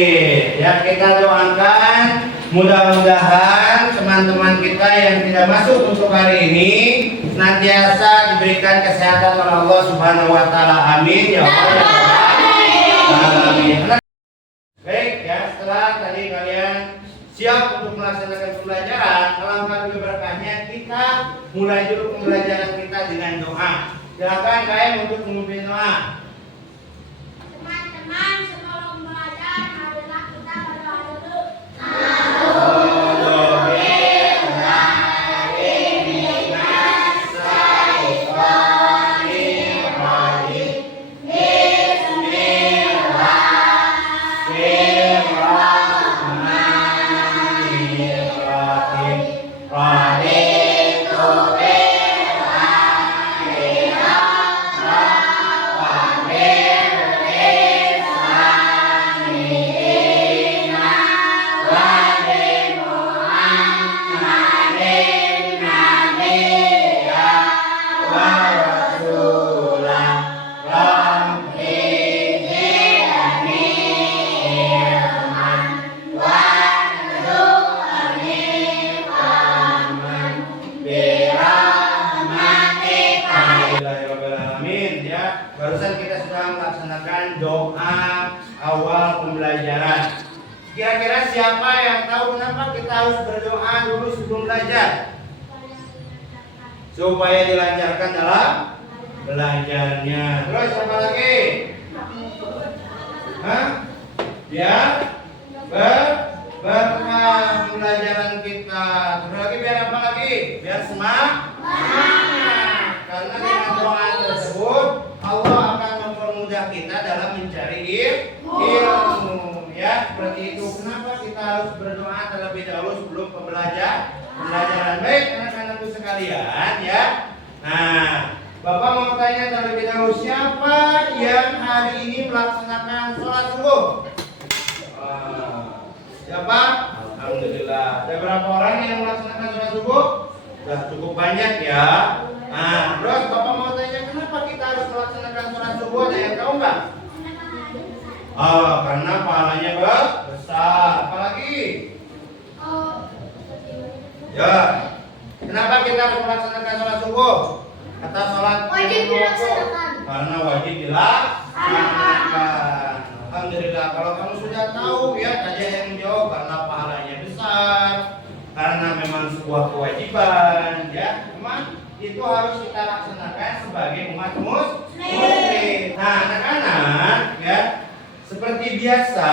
sakit. Ya, kita doakan mudah-mudahan teman-teman kita yang tidak masuk untuk hari ini senantiasa diberikan kesehatan oleh Allah Subhanahu wa taala. Amin ya Allah. Amin. Baik ya, setelah tadi kalian siap untuk melaksanakan pembelajaran, alangkah berkahnya kita mulai dulu pembelajaran kita dengan doa. Silakan kalian untuk memimpin doa. Teman-teman, sebelum belajar adalah kita berdoa dulu. Barusan kita sudah melaksanakan doa awal pembelajaran. Kira-kira siapa yang tahu kenapa kita harus berdoa dulu sebelum belajar? Supaya dilancarkan dalam belajarnya. Terus siapa lagi? Hah? Biar berkah pembelajaran kita. Terus lagi biar apa lagi? Biar semangat. Karena dengan doa tersebut Allah akan mempermudah kita dalam mencari ilmu. Ya, seperti itu. Kenapa kita harus berdoa terlebih dahulu sebelum pembelajaran? Baik, anak-anakku sekalian, ya. Nah, Bapak mau tanya terlebih dahulu, siapa yang hari ini melaksanakan sholat subuh? Siapa? Alhamdulillah. Ada berapa orang yang melaksanakan sholat subuh? Sudah cukup banyak ya. Nah, terus Bapak mau tanya kenapa kita harus melaksanakan sholat subuh? Ada yang tahu nggak? Karena pahalanya besar. Apalagi? Ya. Kenapa kita harus melaksanakan sholat subuh? Kata sholat Wajib dilaksanakan. Karena wajib dilaksanakan. Alhamdulillah. Kalau kamu sudah tahu ya, tadi yang menjawab karena pahalanya besar. Karena memang sebuah kewajiban, ya. Memang itu harus kita laksanakan sebagai umat muslim. Nah, anak-anak, ya, seperti biasa,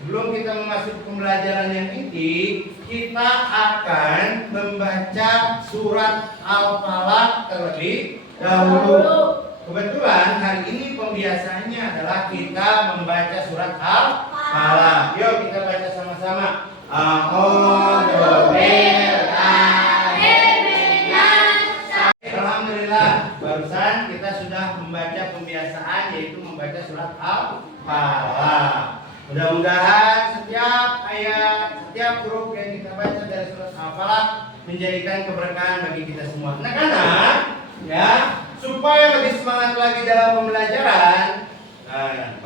sebelum kita memasuki pembelajaran yang inti, kita akan membaca surat Al-Falaq terlebih dahulu. Kebetulan hari ini pembiasaannya adalah kita membaca surat Al-Falaq. Yuk kita baca sama-sama. Alhamdulillah, barusan kita sudah membaca pembiasaan, yaitu membaca surat Al-Falaq. Mudah-mudahan setiap ayat, setiap huruf yang kita baca dari surat Al-Falaq menjadikan keberkahan bagi kita semua. Anak-anak, ya, supaya lebih semangat lagi dalam pembelajaran,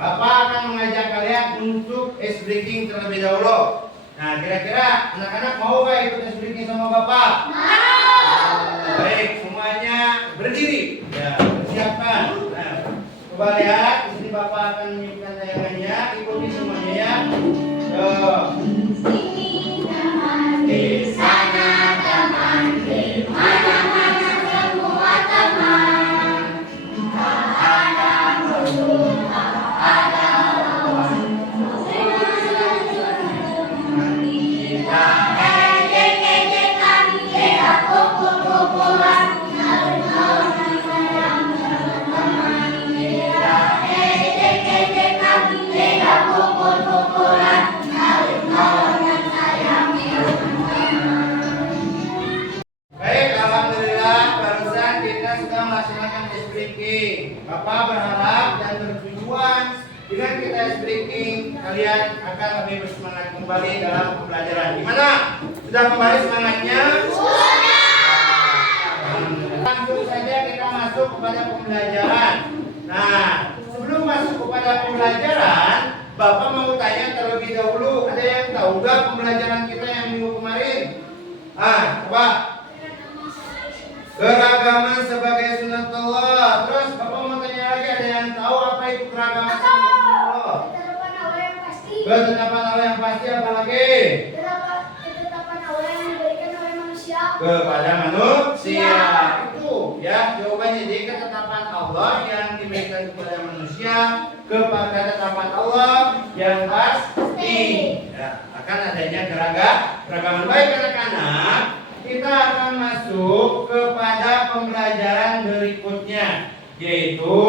Bapak akan mengajak kalian untuk ice breaking terlebih dahulu. Nah, kira-kira anak-anak mau gak ikut ice breaking sama Bapak? Mau. Baik, semuanya berdiri. Ya, persiapkan. Nah, coba lihat, di sini Bapak akan menyiapkan tayangannya. Ikuti semuanya ya. Di sana teman, di mana-mana semua teman. Tak ada musuh, tak ada lawan. Kita ejek-ejekan, kita pukul-pukulan. Alun-alun sayang teman-teman. Kita ejek-ejekan, kita pukul-pukulan. Alun-alun sayang teman-teman. Baik, alhamdulillah barusan kita sudah melaksanakan ice breaking. Bapak berharap dan bertujuan dengan kita ice breaking kalian akan lebih bersemangat kembali dalam pembelajaran. Gimana? Sudah kembali semangatnya? Sudah. Langsung saja kita masuk kepada pembelajaran. Nah, sebelum masuk kepada pembelajaran, Bapak mau tanya terlebih dahulu, ada yang tahu nggak pembelajaran kita yang minggu kemarin? Coba. Keragaman sebagai sunatullah. Terus Bapak mau tanya lagi, ada yang tahu apa itu keragaman sebagai sunatullah? Ketetapan Allah yang pasti. Ketetapan Allah yang pasti apa lagi? Ketetapan Allah yang diberikan oleh manusia. Kepada manusia. Itu ya jawabannya. Jadi ketetapan Allah yang diberikan kepada manusia, kepada ketetapan Allah yang pasti. Ya, akan adanya keragaman. Baik anak-anak, kita akan masuk kepada pembelajaran berikutnya, yaitu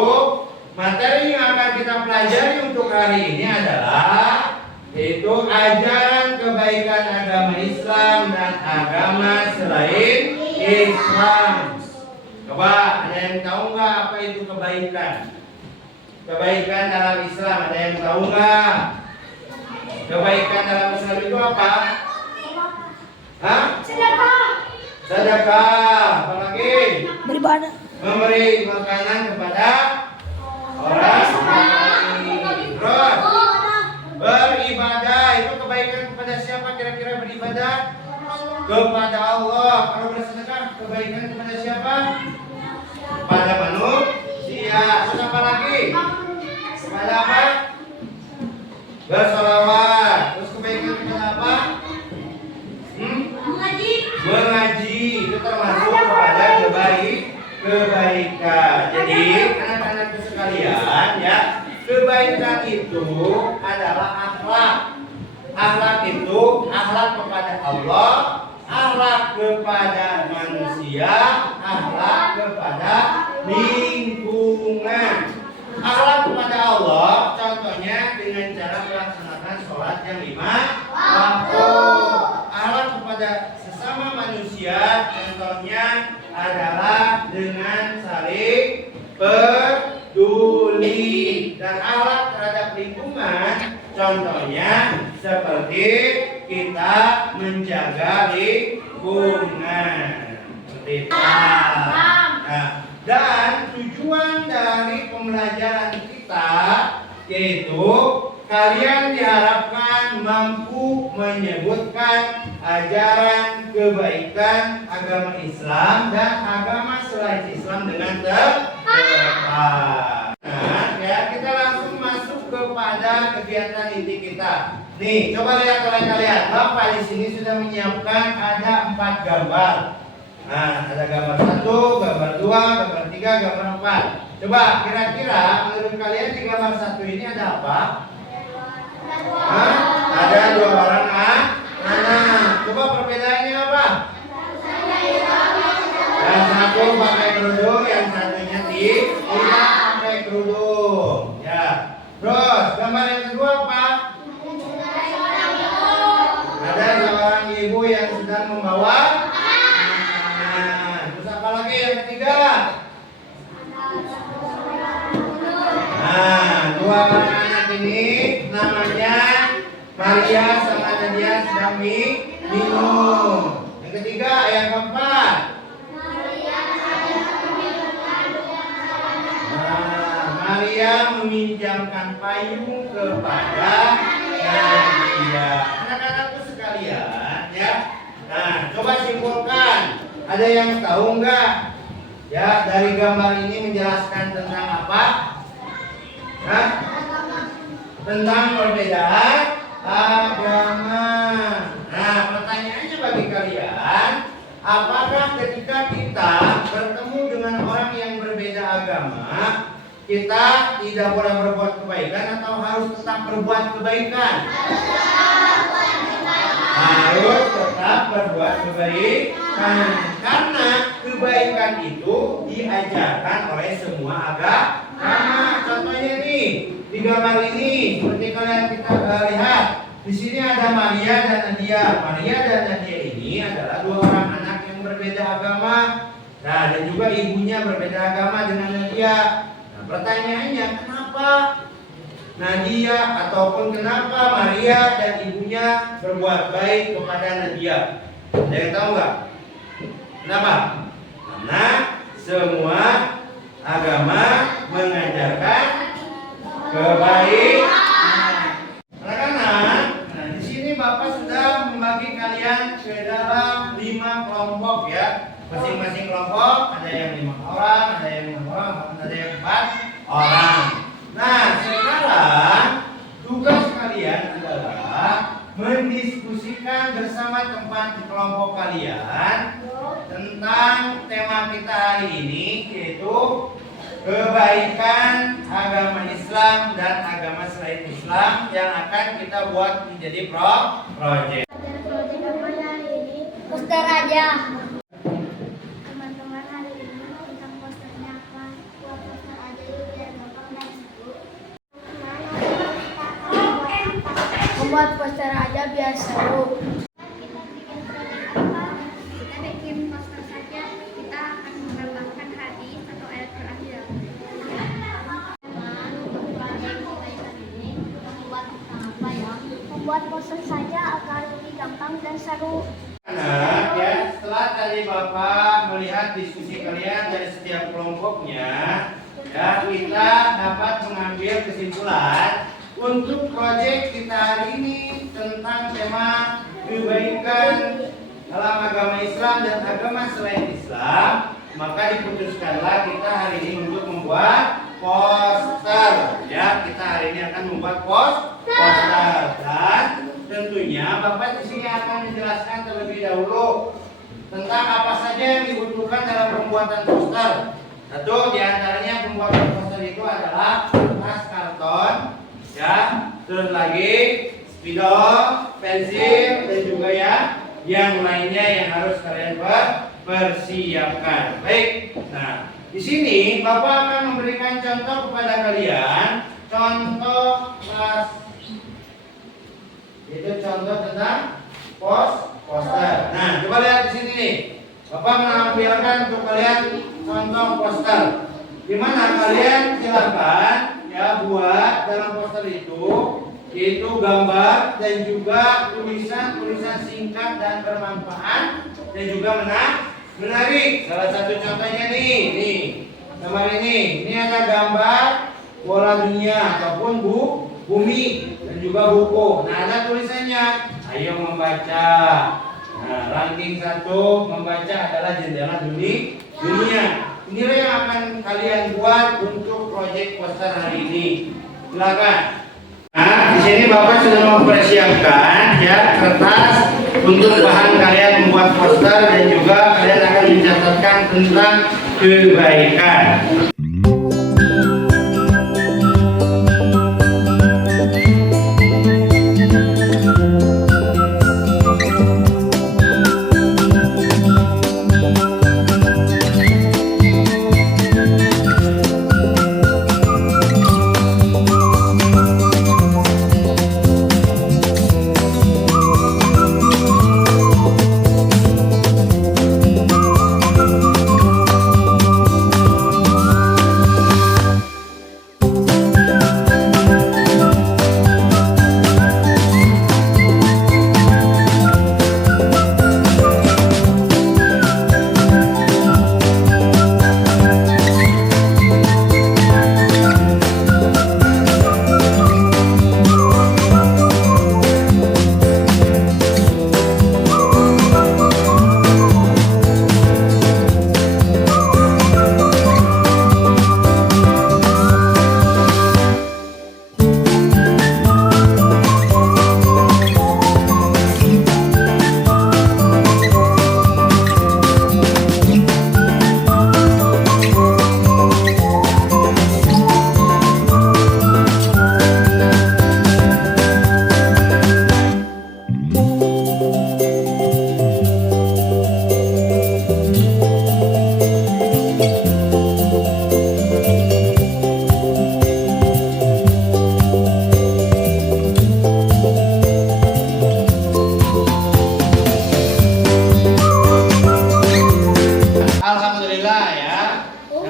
materi yang akan kita pelajari untuk hari ini adalah yaitu ajaran kebaikan agama Islam dan agama selain Islam. Coba ada yang tahu nggak apa itu kebaikan? Kebaikan dalam Islam ada yang tahu nggak? Kebaikan dalam Islam itu apa? Sedekah. Apa lagi? Beribadah. Memberi makanan kepada orang lain. Terus beribadah. Itu kebaikan kepada siapa kira-kira beribadah? Kepada Allah. Kalau bersedekah kebaikan kepada siapa? Kepada manusia. Terus apa lagi? Kepada apa? Bersolawat. Terus kebaikan kepada apa? Mengaji. Itu termasuk kepada kebaikan. Jadi anak-anakku sekalian ya, kebaikan itu adalah akhlak. Akhlak itu akhlak kepada Allah, akhlak kepada manusia, akhlak kepada lingkungan. Akhlak kepada Allah contohnya dengan cara melaksanakan sholat yang 5 waktu. Akhlak kepada sesama manusia contohnya adalah dengan saling peduli. Dan akhlak terhadap lingkungan contohnya seperti kita menjaga lingkungan. Seperti itu. Nah, dan tujuan dari pembelajaran kita yaitu kalian diharapkan mampu menyebutkan ajaran kebaikan agama Islam dan agama selain Islam dengan tepat. Nah, ya kita langsung masuk kepada kegiatan inti kita. Nih, coba lihat kalian. Bapak di sini sudah menyiapkan ada 4 gambar. Nah, ada gambar 1, gambar 2, gambar 3, gambar 4. Coba kira-kira menurut kalian di gambar 1 ini ada apa? Ada 2 orang anak. Coba perbedaannya apa? Yang satu pakai kerudung, yang satunya tidak pakai kerudung. Ya. Terus gambar yang kedua apa? Ada seorang ibu yang sedang membawa. Terus apa lagi yang ketiga? Nah, 2 orang anak ini namanya Maria sama Nadia sedang minum. Yang ketiga, yang keempat. Maria meminjamkan payung kepada Nadia. Anak-anakku sekalian, ya. Nah, coba simpulkan. Ada yang tahu nggak? Ya, dari gambar ini menjelaskan tentang apa? Tentang perbedaan agama. Nah, pertanyaannya bagi kalian, apakah ketika kita bertemu dengan orang yang berbeda agama, kita tidak boleh berbuat kebaikan atau harus tetap berbuat kebaikan? Harus tetap berbuat kebaikan. Karena kebaikan itu diajarkan oleh semua agama. Contohnya nih, di gambar ini seperti kalian kita lihat, di sini ada Maria dan Nadia. Maria dan Nadia ini adalah 2 orang anak yang berbeda agama. Nah, dan juga ibunya berbeda agama dengan Nadia. Nah, pertanyaannya kenapa Nadia ataupun kenapa Maria dan ibunya berbuat baik kepada Nadia? Ada yang tahu nggak? Kenapa? Karena semua agama mengajarkan kebaikan. Bapak sudah membagi kalian ke dalam 5 kelompok ya. Masing-masing kelompok ada yang 5 orang, ada yang 6 orang, ada yang 4 orang. Nah, sekarang tugas kalian adalah mendiskusikan bersama teman kelompok kalian tentang tema kita hari ini, yaitu kebaikan agama Islam dan agama selain Islam yang akan kita buat menjadi proyek. Proyek apa hari ini? Poster aja. Teman-teman hari ini tentang posternya apa? Buat poster aja yuk biar gampang dan seru. Membuat poster aja biar seru. Kita bikin proyek apa? Kita bikin poster saja. Kita akan menambahkan hadis atau ayat terakhir. Membuat poster saja agar lebih gampang dan seru. Nah, ya, setelah tadi Bapak melihat diskusi kalian dari setiap kelompoknya, ya, kita dapat mengambil kesimpulan untuk proyek kita hari ini tentang tema kebaikan dalam agama Islam dan agama selain Islam. Maka diputuskanlah kita hari ini untuk membuat poster. Ya, kita hari ini akan membuat poster dan tentunya Bapak di sini akan menjelaskan terlebih dahulu tentang apa saja yang dibutuhkan dalam pembuatan poster. Satu di antaranya pembuatan poster itu adalah kertas karton, ya, terus lagi spidol, pensil dan juga ya yang lainnya yang harus kalian persiapkan. Baik. Nah, di sini Bapak akan memberikan contoh kepada kalian, contoh kelas. Itu contoh tentang poster. Nah, coba lihat di sini nih. Bapak menampilkan untuk kalian contoh poster. Di mana kalian silakan ya buat dalam poster itu yaitu gambar dan juga tulisan-tulisan singkat dan bermanfaat dan juga menarik. Salah satu contohnya nih gambar ini. Ini ada gambar bola dunia ataupun bumi dan juga buku. Nah, ada tulisannya, ayo membaca. Nah, ranking 1 membaca adalah jendela dunia. Inilah yang akan kalian buat untuk proyek poster hari ini. Silakan. Nah, di sini Bapak sudah mempersiapkan ya kertas untuk bahan kalian membuat poster dan juga kalian akan mencatatkan tentang kebaikan.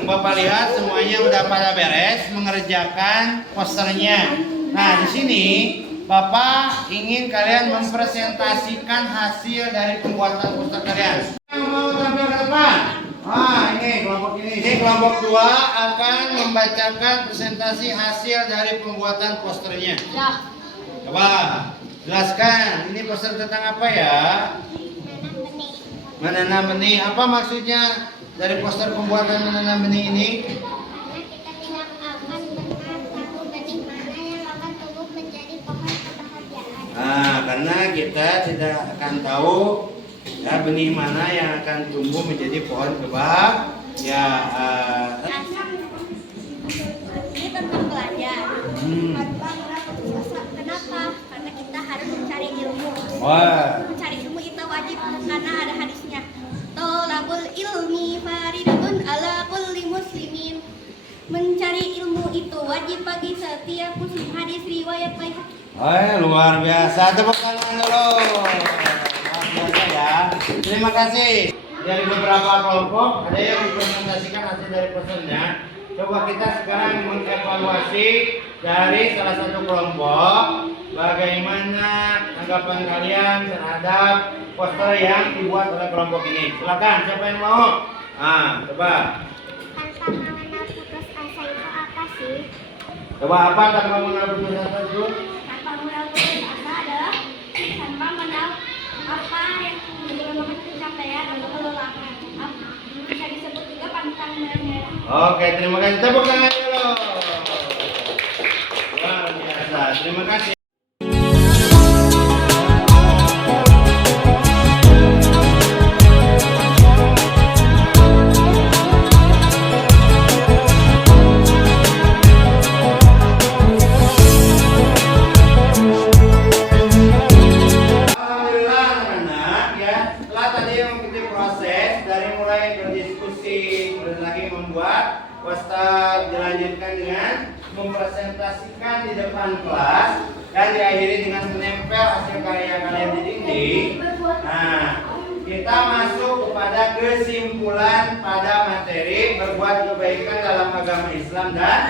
Bapak lihat semuanya udah pada beres mengerjakan posternya. Nah, di sini Bapak ingin kalian mempresentasikan hasil dari pembuatan poster kalian. Yang mau tampil ke depan? Ini kelompok ini. Ini kelompok 2 akan membacakan presentasi hasil dari pembuatan posternya. Ya. Coba. Jelaskan, ini poster tentang apa ya? Menanam benih. Apa maksudnya dari poster pembuatan menanam benih ini? Karena kita tidak akan pernah tahu benih mana yang akan tumbuh menjadi pohon kebahagiaan. Karena kita tidak akan tahu ya benih mana yang akan tumbuh menjadi pohon kebahagiaan. Ini tentang belajar. Kenapa? Karena kita harus mencari ilmu. Wah. Mencari ilmu itu wajib karena ada hadisnya. Tolabul ilmi faridatun ala kulli muslimin. Mencari ilmu itu wajib bagi setiap muslim. Hadis riwayat Baihaqi. Luar biasa. Tepuk tangan dulu. Luar biasa ya. Terima kasih. Dari beberapa kelompok ada yang mempresentasikan hasil dari pesannya. Coba kita sekarang mengevaluasi dari salah satu kelompok bagaimana tanggapan kalian terhadap poster yang dibuat oleh kelompok ini. Silakan, siapa yang mau? Coba. Tanpa mengenal putus asa itu apa sih? Coba apa tanpa mengenal putus asa itu? Tanpa mengenal putus asa adalah tanpa mengenal apa yang menyebabkan pencapaian atau kelelahan. Bisa disebut juga pantang menyerah. Oke, terima kasih. Tepuk tangan dulu. Luar biasa. Terima kasih. Alhamdulillah anak-anak ya, setelah tadi mengikuti proses dari mulai berdiskusi dan lagi membuat poster, dilanjutkan dengan mempresentasikan di depan kelas dan diakhiri dengan menempel hasil karya kalian di dinding. Nah, kita masuk kepada kesimpulan pada materi berbuat kebaikan dalam agama Islam dan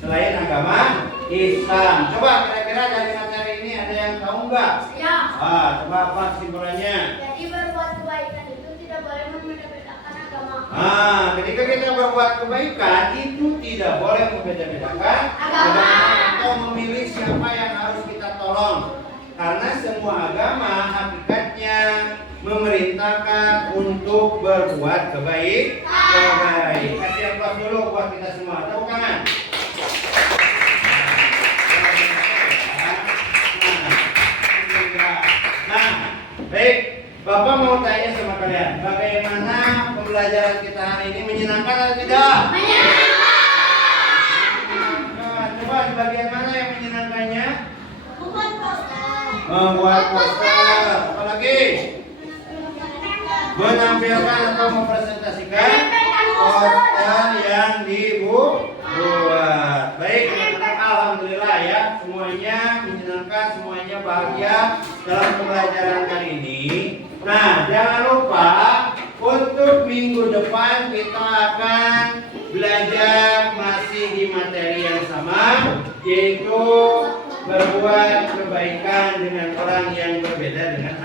selain agama Islam. Coba kira-kira dari materi ini ada yang tahu nggak? Ya. Coba apa kesimpulannya? Jadi berbuat kebaikan itu tidak boleh membeda-bedakan agama. Ketika kita berbuat kebaikan itu tidak boleh membeda-bedakan Agama. atau memilih siapa yang harus kita tolong. Karena semua agama hakikatnya memerintahkan untuk berbuat kebaikan. Kasih aplaus dulu buat kita semua. Tepuk tangan. Nah, baik. Bapak mau tanya sama kalian, bagaimana pembelajaran kita hari ini, menyenangkan atau tidak? Menyenangkan. Coba di bagian mana yang menyenangkannya? Membuat poster. Apalagi? Menampilkan atau mempresentasikan poster yang dibuat. Baik, anak-anak, alhamdulillah ya, semuanya menyenangkan, semuanya bahagia dalam pembelajaran kali ini. Nah, jangan lupa untuk minggu depan kita akan belajar masih di materi yang sama, yaitu berbuat kebaikan dengan orang yang berbeda dengan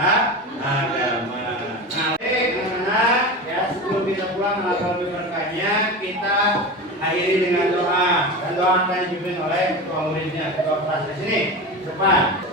agama. Nah, baik anak-anak, ya sebelum kita pulang atau lebih berkahnya, kita akhiri dengan doa, dan doa akan dipimpin oleh ketua muridnya, ketua kelas di sini. Depan.